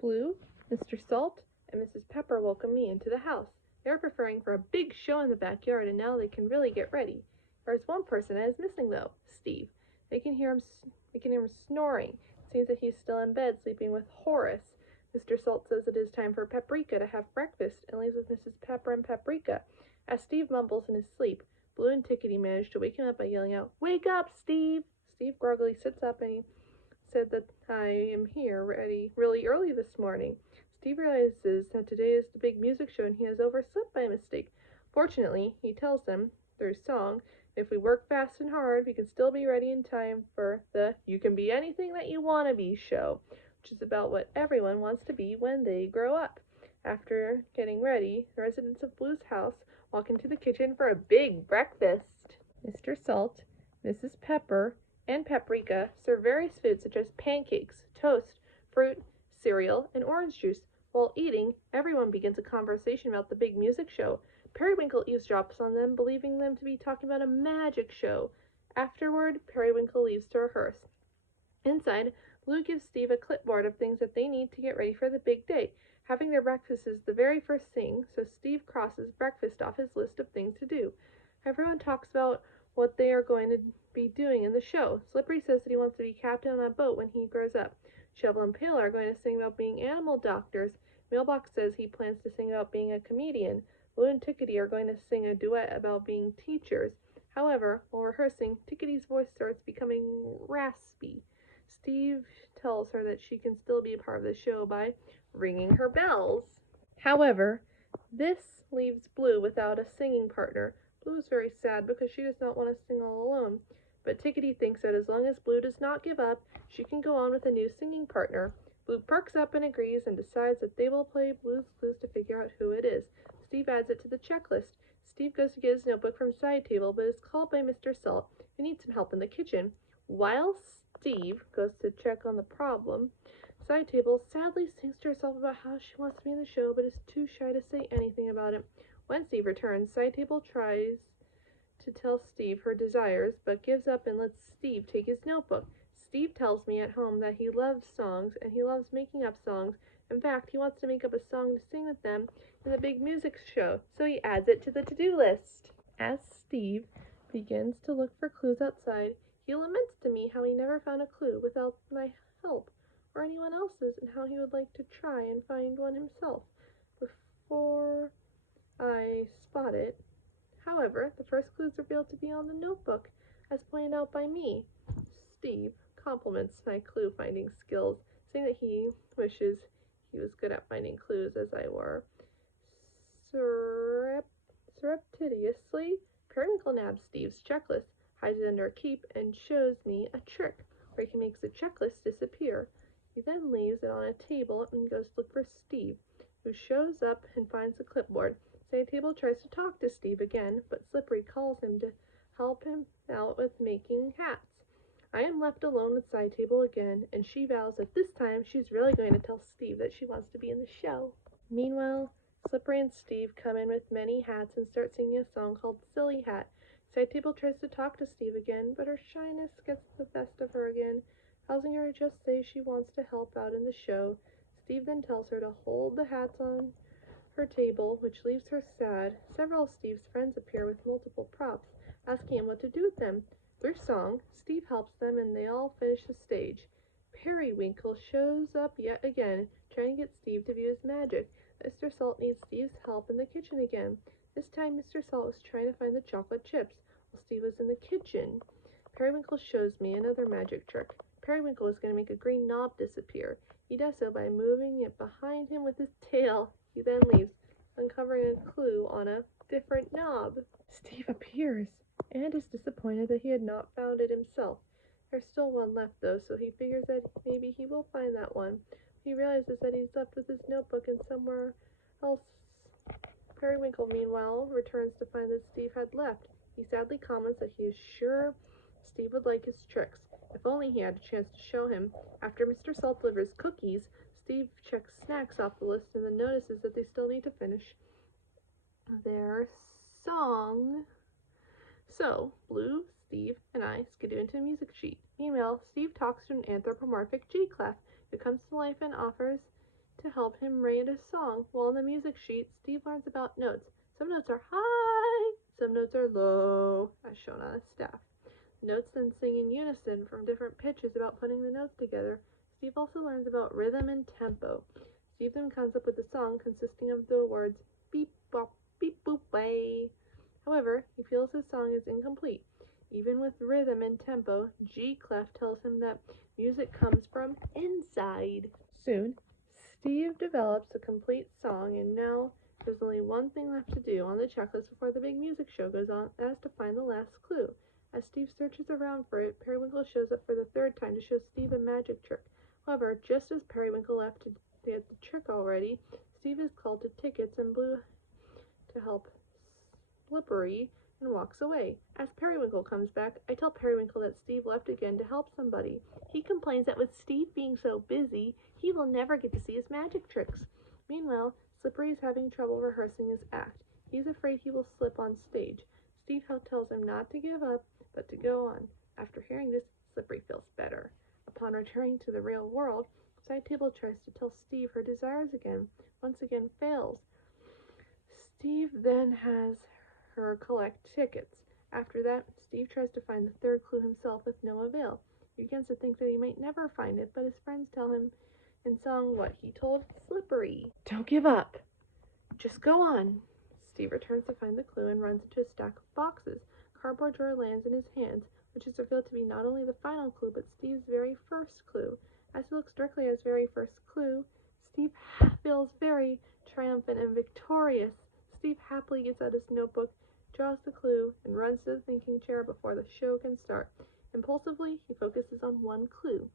Blue, Mr. Salt, and Mrs. Pepper welcome me into the house. They are preparing for a big show in the backyard, and now they can really get ready. There is one person that is missing, though, Steve. They can hear him. We can hear him snoring. It seems that he's still in bed, sleeping with Horace. Mr. Salt says it is time for Paprika to have breakfast, and leaves with Mrs. Pepper and Paprika. As Steve mumbles in his sleep, Blue and Tickety manage to wake him up by yelling out, "Wake up, Steve!" Steve groggily sits up and he said that I am here ready really early this morning. Steve realizes that today is the big music show and he has overslept by mistake. Fortunately, he tells them through song, if we work fast and hard, we can still be ready in time for the You Can Be Anything That You Want to Be show, which is about what everyone wants to be when they grow up. After getting ready, the residents of Blue's house walk into the kitchen for a big breakfast. Mr. Salt, Mrs. Pepper, and Paprika serve various foods such as pancakes, toast, fruit, cereal, and orange juice. While eating, everyone begins a conversation about the big music show. Periwinkle eavesdrops on them, believing them to be talking about a magic show. Afterward, Periwinkle leaves to rehearse. Inside, Blue gives Steve a clipboard of things that they need to get ready for the big day. Having their breakfast is the very first thing, so Steve crosses breakfast off his list of things to do. Everyone talks about what they are going to be doing in the show. Slippery says that he wants to be captain on a boat when he grows up. Shovel and Pail are going to sing about being animal doctors. Mailbox says he plans to sing about being a comedian. Blue and Tickety are going to sing a duet about being teachers. However, while rehearsing, Tickety's voice starts becoming raspy. Steve tells her that she can still be a part of the show by ringing her bells. However, this leaves Blue without a singing partner. Blue is very sad because she does not want to sing all alone. But Tickety thinks that as long as Blue does not give up, she can go on with a new singing partner. Blue perks up and agrees and decides that they will play Blue's Clues to figure out who it is. Steve adds it to the checklist. Steve goes to get his notebook from side table, but is called by Mr. Salt, who needs some help in the kitchen. While Steve goes to check on the problem, Side Table sadly sings to herself about how she wants to be in the show, but is too shy to say anything about it. When Steve returns, Side Table tries to tell Steve her desires, but gives up and lets Steve take his notebook. Steve tells me at home that he loves songs, and he loves making up songs. In fact, he wants to make up a song to sing with them in the big music show, so he adds it to the to-do list. As Steve begins to look for clues outside, he laments to me how he never found a clue without my help or anyone else's, and how he would like to try and find one himself before I spot it. However, the first clue is revealed to be on the notebook, as pointed out by me. Steve compliments my clue finding skills, saying that he wishes he was good at finding clues as I were. Surreptitiously, Periwinkle nabs Steve's checklist, hides it under a cape, and shows me a trick where he makes the checklist disappear. He then leaves it on a table and goes to look for Steve, who shows up and finds the clipboard. Side Table tries to talk to Steve again, but Slippery calls him to help him out with making hats. I am left alone with Side Table again, and she vows that this time she's really going to tell Steve that she wants to be in the show. Meanwhile, Slippery and Steve come in with many hats and start singing a song called Silly Hat. Side Table tries to talk to Steve again, but her shyness gets the best of her again, causing her to just say she wants to help out in the show. Steve then tells her to hold the hats on her table, which leaves her sad. Several of Steve's friends appear with multiple props, asking him what to do with them. Through song, Steve helps them and they all finish the stage. Periwinkle shows up yet again, trying to get Steve to view his magic. Mr. Salt needs Steve's help in the kitchen again. This time Mr. Salt was trying to find the chocolate chips, while Steve was in the kitchen. Periwinkle shows me another magic trick. Periwinkle is going to make a green knob disappear. He does so by moving it behind him with his tail. He then leaves, uncovering a clue on a different knob. Steve appears and is disappointed that he had not found it himself. There's still one left though, so he figures that maybe he will find that one. He realizes that he's left with his notebook and somewhere else. Periwinkle, meanwhile, returns to find that Steve had left. He sadly comments that he is sure Steve would like his tricks, if only he had a chance to show him. After Mr. Salt delivers cookies, Steve checks snacks off the list and then notices that they still need to finish their song. So, Blue, Steve, and I skidoo into a music sheet. Meanwhile, Steve talks to an anthropomorphic G-Clef, who comes to life and offers to help him write a song. While on the music sheet, Steve learns about notes. Some notes are high, some notes are low, as shown on a staff. Notes then sing in unison from different pitches about putting the notes together. Steve also learns about rhythm and tempo. Steve then comes up with a song consisting of the words beep bop beep boop way. However, he feels his song is incomplete. Even with rhythm and tempo, G Clef tells him that music comes from inside. Soon, Steve develops a complete song, and now there's only one thing left to do on the checklist before the big music show goes on, and that's to find the last clue. As Steve searches around for it, Periwinkle shows up for the third time to show Steve a magic trick. However, just as Periwinkle left to get the trick already, Steve is called to tickets and Blue to help Slippery and walks away. As Periwinkle comes back, I tell Periwinkle that Steve left again to help somebody. He complains that with Steve being so busy, he will never get to see his magic tricks. Meanwhile, Slippery is having trouble rehearsing his act. He's afraid he will slip on stage. Steve tells him not to give up, but to go on. After hearing this, Slippery feels better. Upon returning to the real world, Side Table tries to tell Steve her desires again, once again fails. Steve then has her collect tickets. After that, Steve tries to find the third clue himself with no avail. He begins to think that he might never find it, but his friends tell him in song what he told Slippery. Don't give up. Just go on. Steve returns to find the clue and runs into a stack of boxes. Cardboard drawer lands in his hands, which is revealed to be not only the final clue, but Steve's very first clue. As he looks directly at his very first clue, Steve feels very triumphant and victorious. Steve happily gets out his notebook, draws the clue, and runs to the thinking chair before the show can start. Impulsively, he focuses on one clue,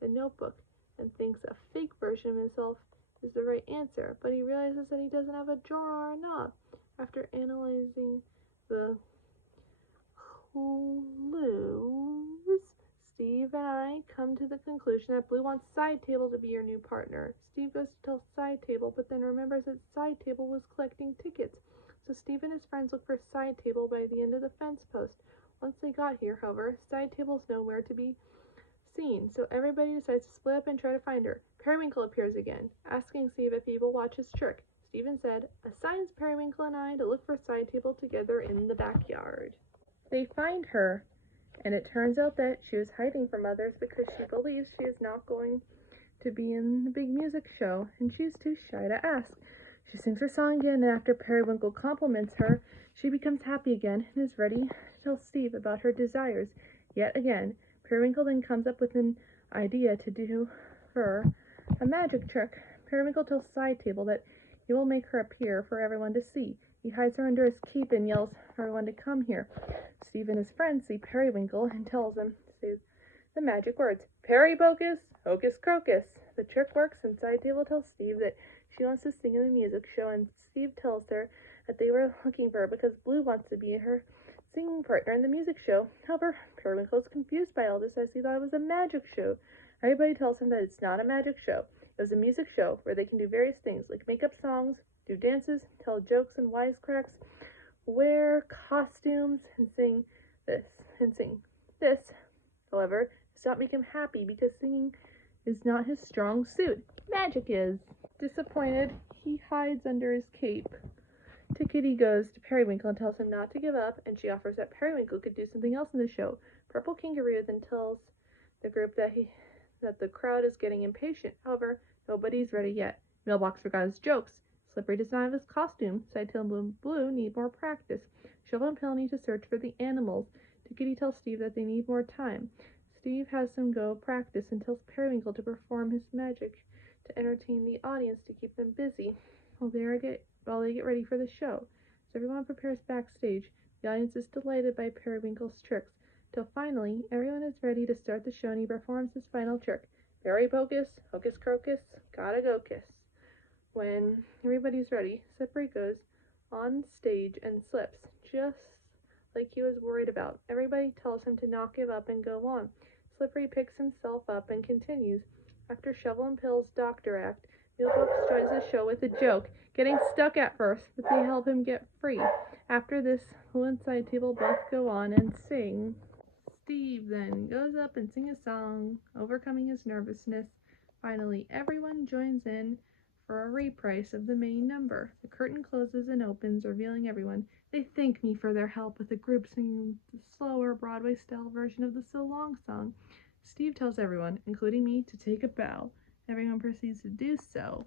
the notebook, and thinks a fake version of himself is the right answer, but he realizes that he doesn't have a drawer or a knob. After analyzing the clues, Steve and I come to the conclusion that Blue wants Side Table to be your new partner. Steve goes to tell Side Table, but then remembers that Side Table was collecting tickets. So Steve and his friends look for Side Table by the end of the fence post. Once they got here, however, Side Table's nowhere to be seen, so everybody decides to split up and try to find her. Periwinkle appears again, asking Steve if he will watch his trick. Steven said, assigns Periwinkle and I to look for Side Table together in the backyard. They find her, and it turns out that she was hiding from others because she believes she is not going to be in the big music show, and she's too shy to ask. She sings her song again, and after Periwinkle compliments her, she becomes happy again and is ready to tell Steve about her desires. Yet again, Periwinkle then comes up with an idea to do her a magic trick. Periwinkle tells Side Table that he will make her appear for everyone to see. He hides her under his cape and yells for everyone to come here. Steve and his friends see Periwinkle and tells him to say the magic words, Peribocus, Hocus Crocus. The trick works, and Side Table tells Steve that she wants to sing in the music show, and Steve tells her that they were looking for her because Blue wants to be her singing partner in the music show. However, Periwinkle is confused by all this as he thought it was a magic show. Everybody tells him that it's not a magic show. It was a music show where they can do various things like make up songs, do dances, tell jokes and wisecracks, wear costumes, and sing this. This, however, does not make him happy because singing is not his strong suit. Magic is. Disappointed, he hides under his cape. Tickety goes to Periwinkle and tells him not to give up, and she offers that Periwinkle could do something else in the show. Purple Kangaroo then tells the group that the crowd is getting impatient. However, nobody's ready yet. Mailbox forgot his jokes. Slippery does not have his costume. Sidetail and Blue need more practice. Shovel and Pill need to search for the animals. Tickety tells Steve that they need more time. Steve has them go practice and tells Periwinkle to perform his magic to entertain the audience to keep them busy while they get ready for the show. So everyone prepares backstage. The audience is delighted by Periwinkle's tricks, till finally everyone is ready to start the show and he performs his final trick. Peribocus, Hocus Crocus, gotta go kiss. When everybody's ready, Slippery goes on stage and slips, just like he was worried about. Everybody tells him to not give up and go on. Slippery picks himself up and continues. After Shovel and Pill's doctor act, Mailbox joins the show with a joke, getting stuck at first, but they help him get free. After this, Blue and Side Table both go on and sing. Steve then goes up and sings a song, overcoming his nervousness. Finally, everyone joins in for a reprise of the main number. The curtain closes and opens, revealing everyone. They thank me for their help with the group singing the slower Broadway-style version of the So Long song. Steve tells everyone, including me, to take a bow. Everyone proceeds to do so.